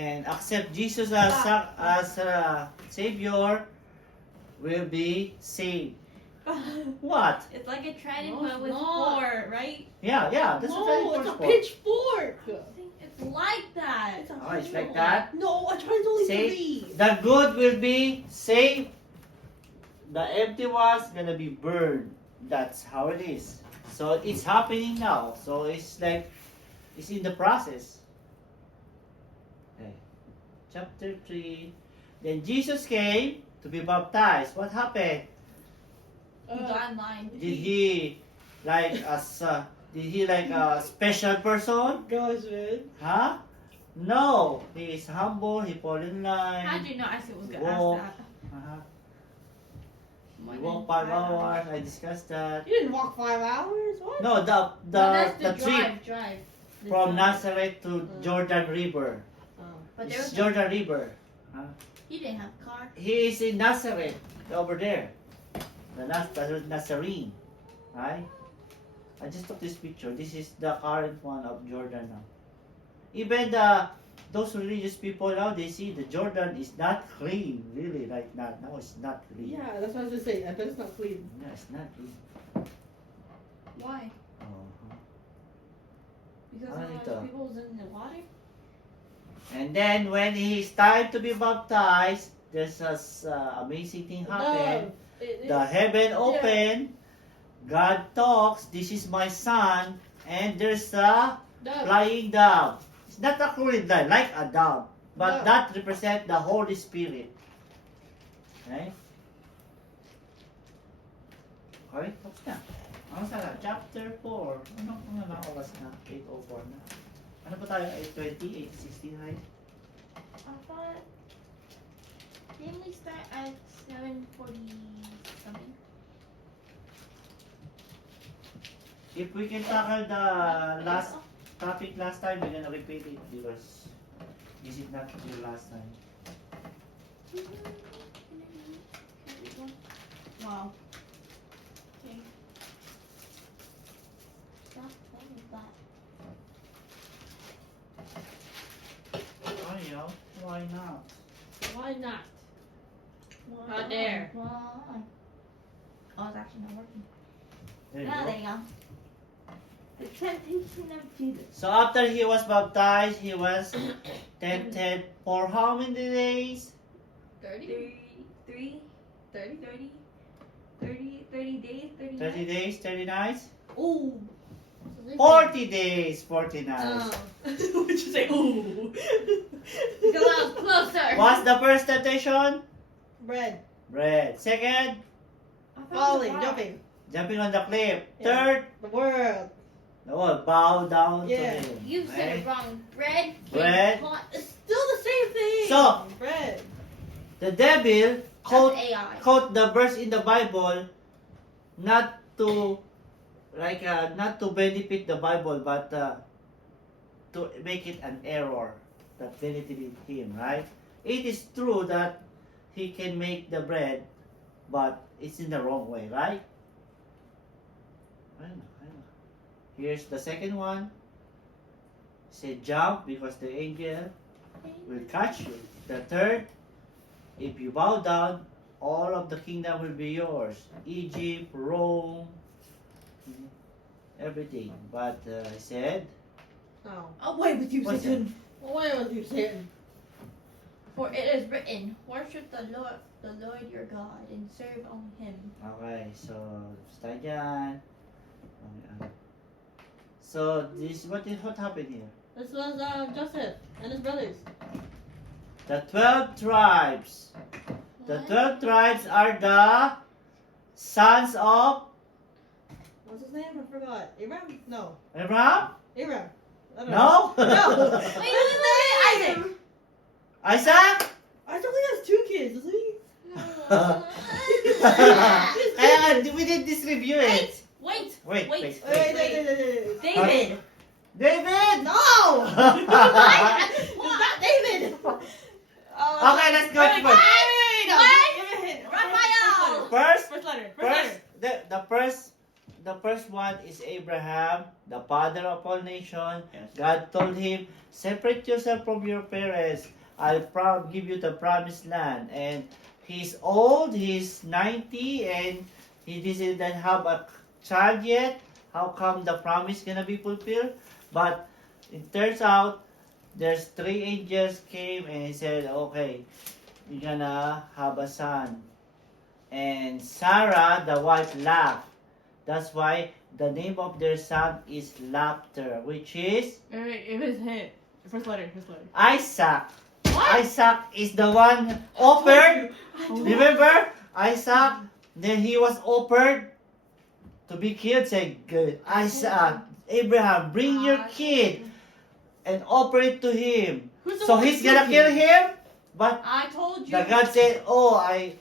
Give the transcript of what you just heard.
and accept Jesus as Savior will be saved. What? It's like a trident, No, but it's with not. 4, right? Yeah, that's No, what it's a for. pitchfork. It's like that. It's a Oh, it's pitchfork. like that? No, a trident's only See? 3. The good will be saved. The empty one's gonna be burned. That's how it is. So it's happening now. So it's like it's in the process. Okay. Chapter 3. Then Jesus came to be baptized. What happened? He got in line. Did he like a special person? Gosh, man. Huh? No. He is humble. He fall in line. How'd you know I was gonna Walk. ask that? Uh-huh. More He than walked 5 5 hours. I discussed that. You didn't walk 5 hours? What? No, No, that's the the trip drive. The from drive. Nazareth to Jordan River. Oh. But there It's was Jordan River. he didn't have a car. He is in Nazareth over there. The Nazarene, right? I just took this picture. This is the current one of Jordan now. Even those religious people now, they see the Jordan is not clean, really, like not now. It's not clean. Yeah, that's what I was gonna say. I bet it's not clean. Yeah, it's not clean. Why? Uh-huh. Because Ano a lot ito? of people was in the water. And then when it's time to be baptized, there's this amazing thing happen. The heaven open. God talks. This is my son, and there's a flying dove. It's not a cruel dove, like a dove, but Dove. that represents the Holy Spirit. Okay? Okay, tapos na. Ano sana? Chapter 4. Ano na oras na? 8:04 na. Ano pa tayo? 8:20? 8:16, right? I thought. Didn't we start at 7:40 something? If we can tackle the last topic last time, we're gonna repeat it because this is not the last time. Wow. Okay. Stop playing that. Oh, yeah. Why not? Why not? Why? Out there. Why? Oh, it's actually not working. There you Ah, go. there you go. The temptation of Jesus. So after he was baptized, he was tempted for how many days? 30? 33, 30? 30 days, 30 30 nights. days, 30 nights? Ooh. 40 days, 40 nights. Would you say, ooh? Go out closer. What's the first temptation? Bread. Bread. Second, I thought it was Falling, a jumping. jumping on the cliff. Yeah. Third, The world. bow down Yeah. to him. You said it wrong. Bread. Bread. It's still the same thing. So- bread. The devil Quote quote AI. quote the verse in the Bible not to not to benefit the Bible but to make it an error that benefited him, right? It is true that he can make the bread, but it's in the wrong way, right? I know. Here's the second one. Say jump because the angel will catch you. The third, if you bow down, all of the kingdom will be yours. Egypt, Rome, everything. But I said, Oh. Away with you, What's Satan. Well, why was you saying? For it is written, worship the Lord your God, and serve only Him. okay, so stay dyan. So what happened here? This was Joseph and his brothers. The 12 tribes. The What? 12 tribes are the sons of What's his name? I forgot. Abraham? No. Abraham? Abraham. I don't know. No? No. Wait, Isaac. Isaac? Isaac only has 2 kids, doesn't he? Kaya we did this review eh. Wait. Wait. Wait. David. David! No! It's not David! Okay, let's go to first. Raphael. First, First letter. the first one is Abraham, the father of all nations. Yes. God told him, separate yourself from your parents. I'll give you the promised land. And he's old, he's 90, and he didn't have a child yet. How come the promise gonna be fulfilled? But it turns out there's 3 angels came and he said, okay, you're gonna have a son. And Sarah, the wife, laughed. That's why the name of their son is Laughter, which is Wait, it was hit. First letter. Isaac. What? Isaac is the one offered. I told Remember? Isaac, then he was offered to be killed. Say, good. Isaac, Abraham, bring your kid and offer it to him. Who's the So one he's that gonna killed kill him? him? But I told you. the God said, oh, I